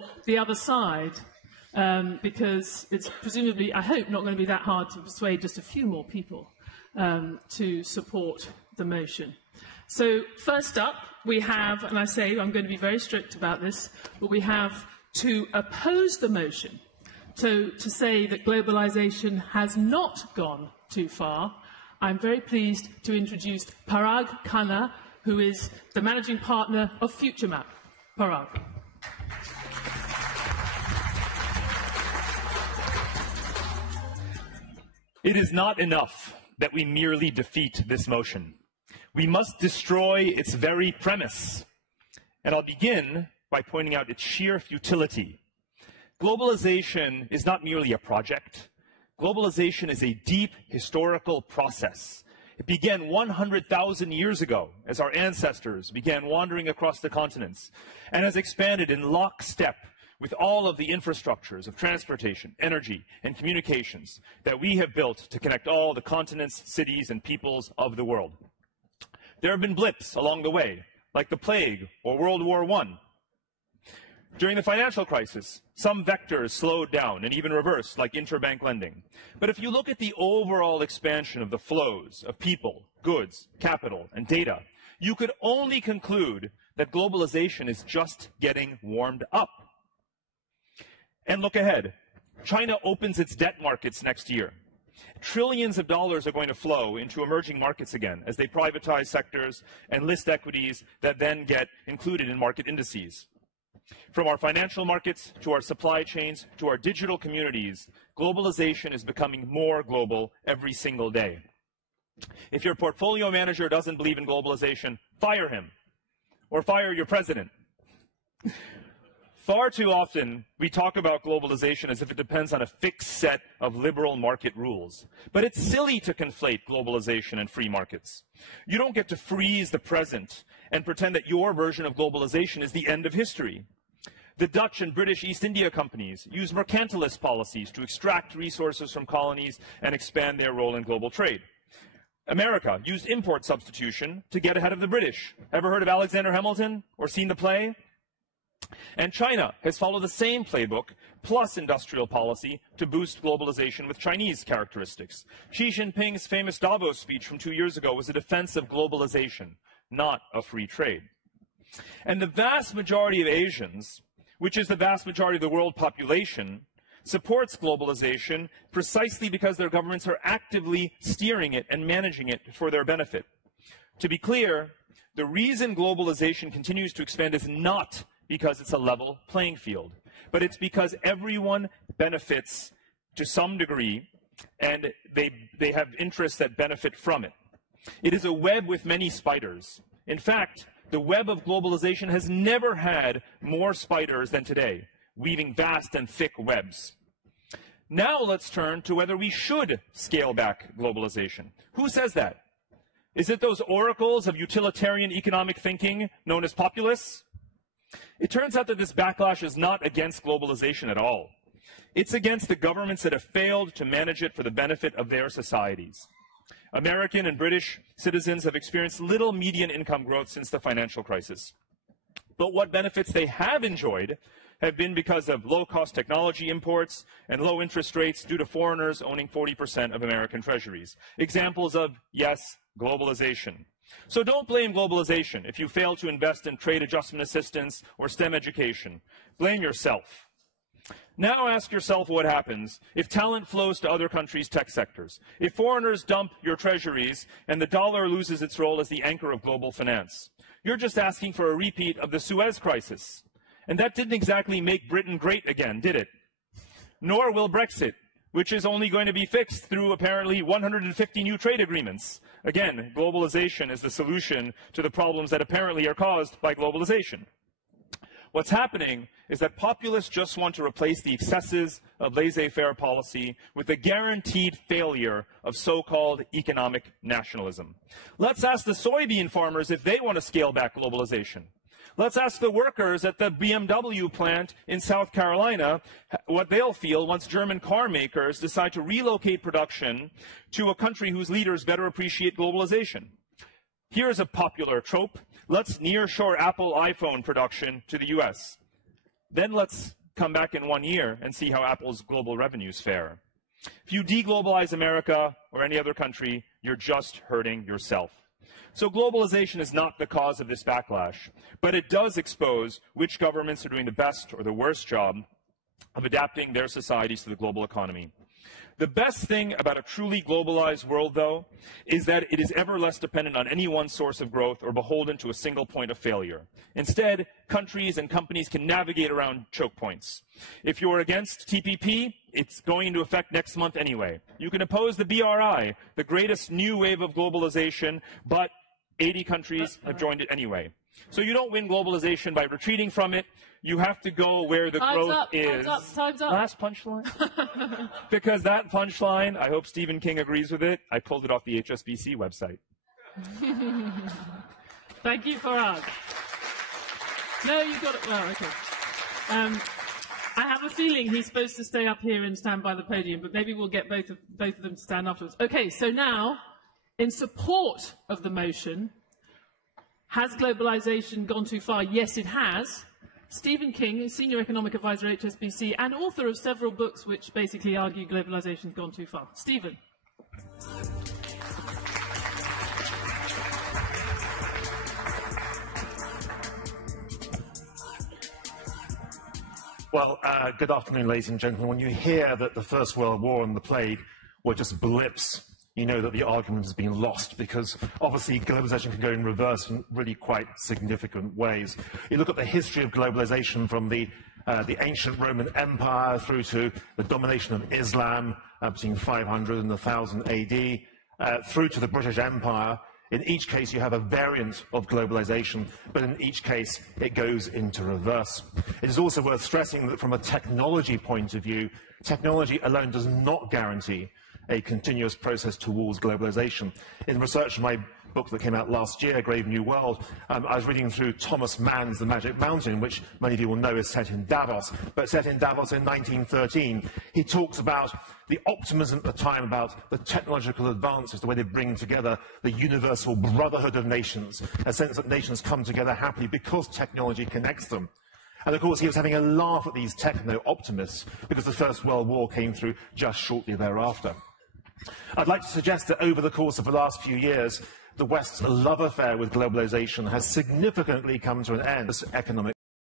for the other side, because it's presumably, I hope, not going to be that hard to persuade just a few more people to support the motion. So first up, we have, and I say I'm going to be very strict about this, but we have to oppose the motion, to say that globalization has not gone too far. I'm very pleased to introduce Parag Khanna, who is the managing partner of FutureMap. Parag. It is not enough that we merely defeat this motion. We must destroy its very premise. And I'll begin by pointing out its sheer futility. Globalization is not merely a project. Globalization is a deep historical process. It began 100,000 years ago as our ancestors began wandering across the continents and has expanded in lockstep with all of the infrastructures of transportation, energy, and communications that we have built to connect all the continents, cities, and peoples of the world. There have been blips along the way, like the plague or World War I. During the financial crisis, some vectors slowed down and even reversed, like interbank lending. But if you look at the overall expansion of the flows of people, goods, capital, and data, you could only conclude that globalization is just getting warmed up. And look ahead. China opens its debt markets next year. Trillions of dollars are going to flow into emerging markets again as they privatize sectors and list equities that then get included in market indices. From our financial markets to our supply chains to our digital communities, globalization is becoming more global every single day. If your portfolio manager doesn't believe in globalization, fire him or fire your president. Far too often, we talk about globalization as if it depends on a fixed set of liberal market rules. But it's silly to conflate globalization and free markets. You don't get to freeze the present and pretend that your version of globalization is the end of history. The Dutch and British East India companies use mercantilist policies to extract resources from colonies and expand their role in global trade. America used import substitution to get ahead of the British. Ever heard of Alexander Hamilton or seen the play? And China has followed the same playbook, plus industrial policy, to boost globalization with Chinese characteristics. Xi Jinping's famous Davos speech from 2 years ago was a defense of globalization, not of free trade. And the vast majority of Asians, which is the vast majority of the world population, supports globalization precisely because their governments are actively steering it and managing it for their benefit. To be clear, the reason globalization continues to expand is not because it's a level playing field, but it's because everyone benefits to some degree and they have interests that benefit from it. It is a web with many spiders. In fact, the web of globalization has never had more spiders than today, weaving vast and thick webs. Now let's turn to whether we should scale back globalization. Who says that? Is it those oracles of utilitarian economic thinking known as populists? It turns out that this backlash is not against globalization at all. It's against the governments that have failed to manage it for the benefit of their societies. American and British citizens have experienced little median income growth since the financial crisis. But what benefits they have enjoyed have been because of low-cost technology imports and low interest rates due to foreigners owning 40% of American treasuries. Examples of, yes, globalization. So don't blame globalization if you fail to invest in trade adjustment assistance or STEM education. Blame yourself. Now ask yourself what happens if talent flows to other countries' tech sectors, if foreigners dump your treasuries and the dollar loses its role as the anchor of global finance. You're just asking for a repeat of the Suez crisis. And that didn't exactly make Britain great again, did it? Nor will Brexit, which is only going to be fixed through apparently 150 new trade agreements. Again, globalization is the solution to the problems that apparently are caused by globalization. What's happening is that populists just want to replace the excesses of laissez-faire policy with the guaranteed failure of so-called economic nationalism. Let's ask the soybean farmers if they want to scale back globalization. Let's ask the workers at the BMW plant in South Carolina what they'll feel once German car makers decide to relocate production to a country whose leaders better appreciate globalization. Here's a popular trope. Let's nearshore Apple iPhone production to the US. then let's come back in 1 year and see how Apple's global revenues fare. If you deglobalize America or any other country, you're just hurting yourself. So globalization is not the cause of this backlash, but it does expose which governments are doing the best or the worst job of adapting their societies to the global economy. The best thing about a truly globalized world, though, is that it is ever less dependent on any one source of growth or beholden to a single point of failure. Instead, countries and companies can navigate around choke points. If you're against TPP, it's going into effect next month anyway. You can oppose the BRI, the greatest new wave of globalization, but 80 countries have joined it anyway. So you don't win globalization by retreating from it. You have to go where the growth is. Time's up. Last punchline. Because that punchline, I hope Stephen King agrees with it, I pulled it off the HSBC website. Thank you, Farag. No, you got it. Well, okay. I have a feeling he's supposed to stay up here and stand by the podium, but maybe we'll get both of them to stand afterwards. Okay, so now, in support of the motion, has globalization gone too far? Yes, it has. Stephen King, Senior Economic Advisor at HSBC and author of several books which basically argue globalization has gone too far. Stephen. Well, good afternoon, ladies and gentlemen. When you hear that the First World War and the plague were just blips, you know that the argument has been lost, because obviously globalization can go in reverse in really quite significant ways. You look at the history of globalization from the ancient Roman Empire through to the domination of Islam between 500 and 1000 AD, through to the British Empire. In each case, you have a variant of globalization, but in each case, it goes into reverse. It is also worth stressing that from a technology point of view, technology alone does not guarantee a continuous process towards globalization. In research in my book that came out last year, Grave New World, I was reading through Thomas Mann's The Magic Mountain, which many of you will know is set in Davos, but set in Davos in 1913. He talks about the optimism at the time about the technological advances, the way they bring together the universal brotherhood of nations, a sense that nations come together happily because technology connects them. And of course, he was having a laugh at these techno-optimists because the First World War came through just shortly thereafter. I'd like to suggest that over the course of the last few years, the West's love affair with globalization has significantly come to an end. This economic